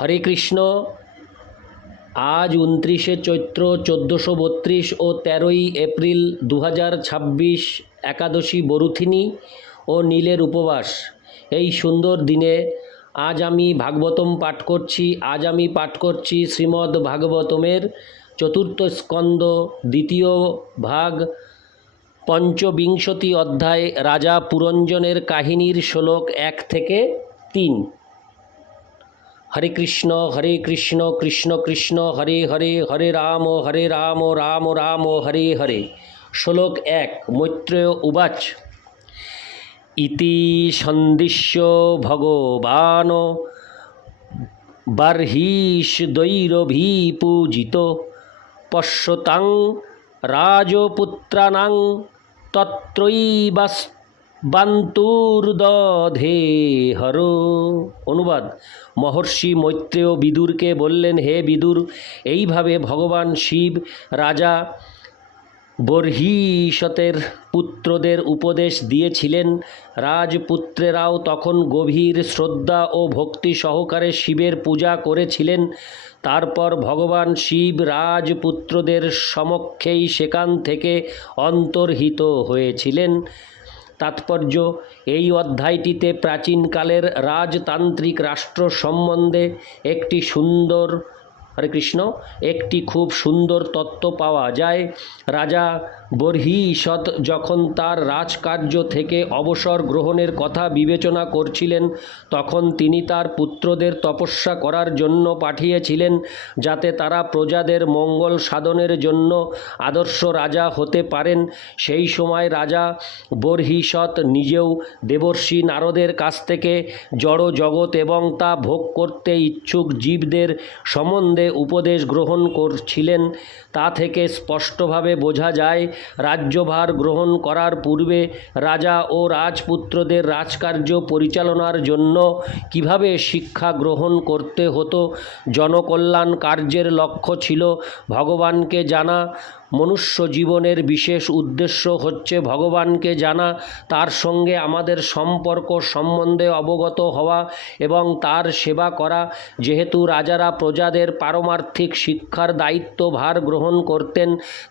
হরে কৃষ্ণ। আজ 29শে চৈত্র 1432 ও 13ই এপ্রিল 2026 একাদশী বরুথিনী ও নীলের উপবাস। এই সুন্দর দিনে আজ আমি ভাগবতম পাঠ করছি। আমি পাঠ করছি শ্রীমদ্ ভাগবতমের চতুর্থ স্কন্দ দ্বিতীয় ভাগ পঞ্চবিংশতি অধ্যায় রাজা পুরঞ্জনের কাহিনীর শ্লোক 1 থেকে 3। হরে কৃষ্ণ কৃষ্ণ কৃষ্ণ হরে হরে, হরে রাম রাম রাম হরে হরে। শ্লোক 1। মৈত্রেয় উবাচ ইতি সন্দিশ্য ভগবান বার্হিষদ্বৈরভিপূজিত পশ্যতাং রাজপুত্রাণাং তত্রৈবান্তুর্দধে হর। অনুবাদ: মহর্ষি মৈত্রেয় বিদুরকে বললেন, হে বিদুর, এইভাবে ভগবান শিব রাজা বর্হিষতের পুত্রদের উপদেশ দিয়েছিলেন। রাজপুত্রেরাও তখন গভীর শ্রদ্ধা ও ভক্তি সহকারে শিবের পূজা করেছিলেন। তারপর ভগবান শিব রাজপুত্রদের সমক্ষেই সেখান থেকে অন্তর্হিত হয়েছিলেন। তাৎপর্য: এই অধ্যায়টিতে প্রাচীনকালের রাজতান্ত্রিক রাষ্ট্র সম্বন্ধে একটি খুব সুন্দর তত্ত্ব পাওয়া যায়। রাজা বর্হিষৎ যখন তার রাজকার্য থেকে অবসর গ্রহণের কথা বিবেচনা করছিলেন, তখন তিনি তার পুত্রদের তপস্যা করার জন্য পাঠিয়েছিলেন, যাতে তারা প্রজাদের মঙ্গল সাধনের জন্য আদর্শ রাজা হতে পারেন। সেই সময় রাজা বর্হিষৎ নিজেও দেবর্ষি নারদের কাছ থেকে জড় জগৎ এবং তা ভোগ করতে ইচ্ছুক জীবদের সম্বন্ধে উপদেশ গ্রহণ করছিলেন। তা থেকে স্পষ্টভাবে বোঝা যায়, রাজ্যভার গ্রহণ করার পূর্বে রাজা ও রাজপুত্রদের রাজকার্য পরিচালনার জন্য কিভাবে শিক্ষা গ্রহণ করতে হতো। জনকল্যাণ কার্যের লক্ষ্য ছিল ভগবানকে জানা। মনুষ্য জীবনের বিশেষ উদ্দেশ্য হচ্ছে ভগবানকে জানা, তার সঙ্গে আমাদের সম্পর্ক সম্বন্ধে অবগত হওয়া এবং তার সেবা করা। যেহেতু রাজারা প্রজাদের পারমার্থিক শিক্ষার দায়িত্বভার গ্রহণ করতেন,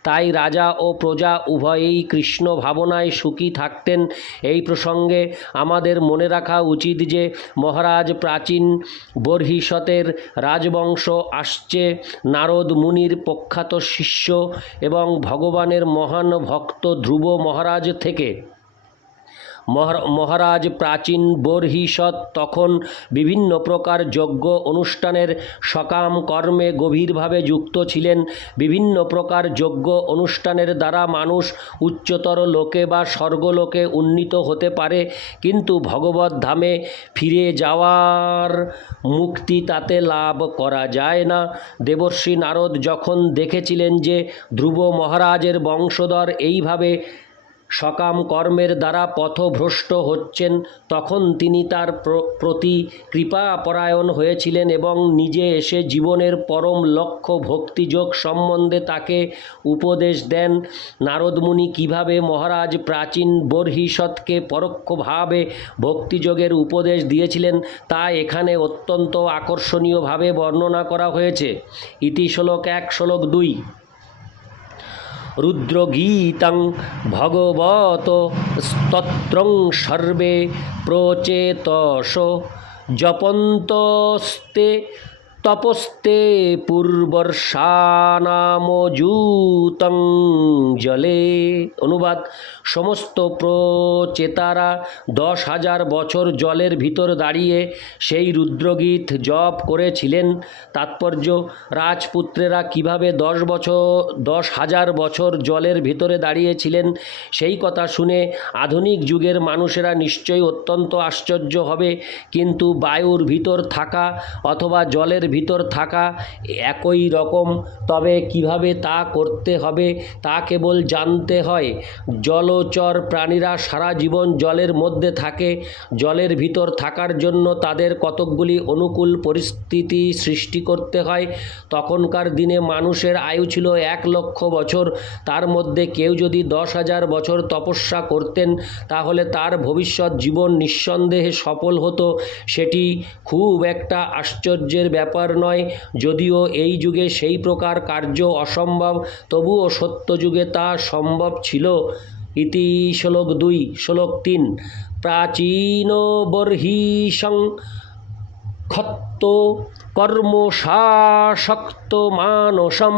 তাই রাজা ও প্রজা উভয়েই কৃষ্ণ ভাবনায় সুখী থাকতেন। এই প্রসঙ্গে আমাদের মনে রাখা উচিত যে মহারাজ প্রাচীন বর্হিষতের রাজবংশ আসছে নারদ মুনির প্রখ্যাত শিষ্য এবং ভগবানের মহান ভক্ত ধ্রুব মহারাজ থেকে। মহারাজ প্রাচীন বর্হিষৎ তখন বিভিন্ন প্রকার যজ্ঞ অনুষ্ঠানের সকাম কর্মে গভীরভাবে যুক্ত ছিলেন। বিভিন্ন প্রকার যজ্ঞ অনুষ্ঠানের দ্বারা মানুষ উচ্চতর লোকে বা স্বর্গলোকে উন্নীত হতে পারে, কিন্তু ভগবত ধামে ফিরে যাওয়ার মুক্তি তাতে লাভ করা যায় না। দেবর্ষি নারদ যখন দেখেছিলেন যে ধ্রুব মহারাজের বংশধর এইভাবে সকাম কর্মের দ্বারা পথভ্রষ্ট হচ্ছেন, তখন তিনি তার প্রতি কৃপাপরায়ণ হয়েছিলেন এবং নিজে এসে জীবনের পরম লক্ষ্য ভক্তিযোগ সম্বন্ধে তাকে উপদেশ দেন। নারদমুনি কিভাবে মহারাজ প্রাচীন বর্হিষৎকে পরোক্ষভাবে ভক্তিযোগের উপদেশ দিয়েছিলেন তা এখানে অত্যন্ত আকর্ষণীয়ভাবে বর্ণনা করা হয়েছে। ইতি শ্লোক 1। শ্লোক 2। রুদ্রগীতং ভগবত স্তোত্রং সর্বে প্রচেতস জপন্তস্তে তপস্তে পূর্বর্ষানামযুতং জলে। অনুবাদ: সমস্ত প্রচেতারা 10,000 বছর জলের ভিতর দাঁড়িয়ে সেই রুদ্রগীত জপ করেছিলেন। তাৎপর্য: রাজপুত্রেরা কিভাবে 10,000 বছর জলের ভিতরে দাঁড়িয়েছিলেন, সেই কথা শুনে আধুনিক যুগের মানুষেরা নিশ্চয়ই অত্যন্ত আশ্চর্য হবে। কিন্তু বায়ুর ভিতর থাকা অথবা জলের ভিতর থাকা একই রকম, তবে কিভাবে তা করতে হবে তা কেবল জানতে হয়। জলচর প্রাণীরা সারা জীবন জলের মধ্যে থাকে। জলের ভিতর থাকার জন্য তাদের কতকগুলি অনুকূল পরিস্থিতি সৃষ্টি করতে হয়। তখনকার দিনে মানুষের আয়ু ছিল 1,00,000 বছর। তার মধ্যে কেউ যদি 10,000 বছর তপস্যা করতেন তাহলে তার ভবিষ্যৎ জীবন নিঃসন্দেহে সফল হতো। সেটি খুব একটা আশ্চর্যের ব্যাপার নয়। যদিও এই যুগে সেই প্রকার কার্য অসম্ভব, তবুও সত্যযুগে তা সম্ভব ছিল। ইতি শ্লোক 2। শ্লোক 3। প্রাচীন বর্হিষং ক্ষত্ত কর্মশাসক্ত মানসম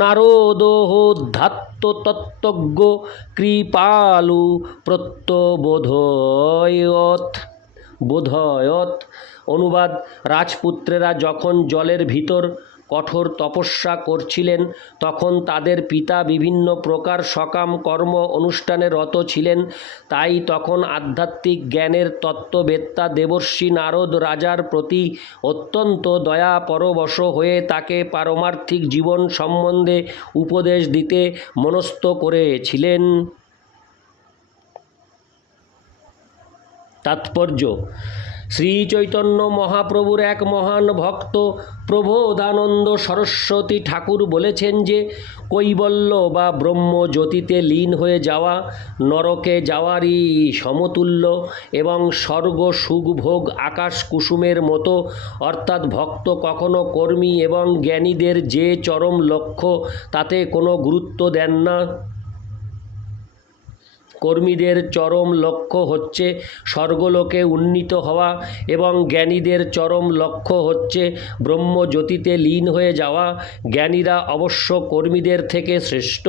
নারদোদ্ধাত্ত তত্ত্বজ্ঞ কৃপালু প্রত্যবোধয়ৎ। অনুবাদ: রাজপুত্রেরা যখন জলের ভিতর কঠোর তপস্যা করছিলেন তখন তাদের পিতা বিভিন্ন প্রকার সকাম কর্ম অনুষ্ঠানে রত ছিলেন। তাই তখন আধ্যাত্মিক জ্ঞানের তত্ত্ববেত্তা দেবর্ষি নারদ রাজার প্রতি অত্যন্ত দয়া পরবশ হয়ে তাকে পারমার্থিক জীবন সম্বন্ধে উপদেশ দিতে মনস্থ করেছিলেন। তাৎপর্য: শ্রীচৈতন্য মহাপ্রভুর এক মহান ভক্ত প্রবোধানন্দ সরস্বতী ঠাকুর বলেছেন যে কৈবল্য বা ব্রহ্মজ্যোতিতে লীন হয়ে যাওয়া নরকে যাওয়ারই সমতুল্য এবং স্বর্গ সুখভোগ আকাশ কুসুমের মতো। অর্থাৎ ভক্ত কখনো কর্মী এবং জ্ঞানীদের যে চরম লক্ষ্য তাতে কোনো গুরুত্ব দেন না। কর্মীদের চরম লক্ষ্য হচ্ছে স্বর্গলোকে উন্নীত হওয়া এবং জ্ঞানীদের চরম লক্ষ্য হচ্ছে ব্রহ্মজ্যোতিতে লীন হয়ে যাওয়া। জ্ঞানীরা অবশ্য কর্মীদের থেকে শ্রেষ্ঠ।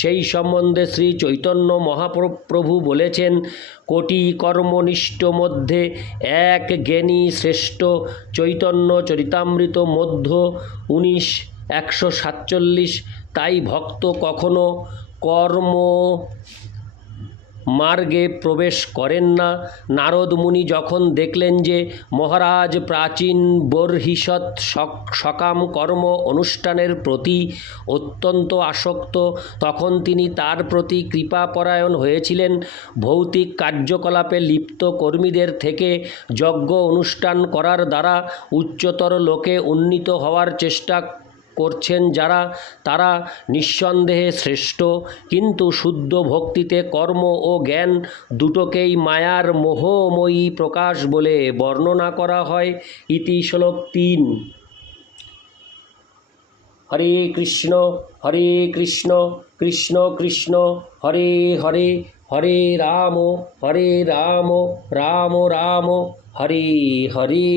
সেই সম্বন্ধে শ্রী চৈতন্য মহাপ্রভু বলেছেন, কোটি কর্মনিষ্ঠ মধ্যে এক জ্ঞানী শ্রেষ্ঠ। চৈতন্য চরিতামৃত মধ্য 19:147। তাই ভক্ত কখনো কর্ম মার্গে প্রবেশ করেন না। নারদ মুনি যখন দেখলেন যে মহারাজ প্রাচীন বর্হিষৎ সকাম কর্ম অনুষ্ঠানের প্রতি অত্যন্ত আসক্ত, তখন তিনি তার প্রতি কৃপাপরায়ণ হয়েছিলেন। ভৌতিক কার্যকলাপে লিপ্ত কর্মীদের থেকে যজ্ঞ অনুষ্ঠান করার দ্বারা উচ্চতর লোকে উন্নীত হওয়ার চেষ্টা করছেন যারা, তারা নিঃসন্দেহে শ্রেষ্ঠ। কিন্তু শুদ্ধ ভক্তিতে কর্ম ও জ্ঞান দুটোকেই মায়ার মোহময়ী প্রকাশ বলে বর্ণনা করা হয়। ইতি শ্লোক 3। হরে কৃষ্ণ কৃষ্ণ কৃষ্ণ হরে হরে, হরে রাম রাম রাম হরে হরে।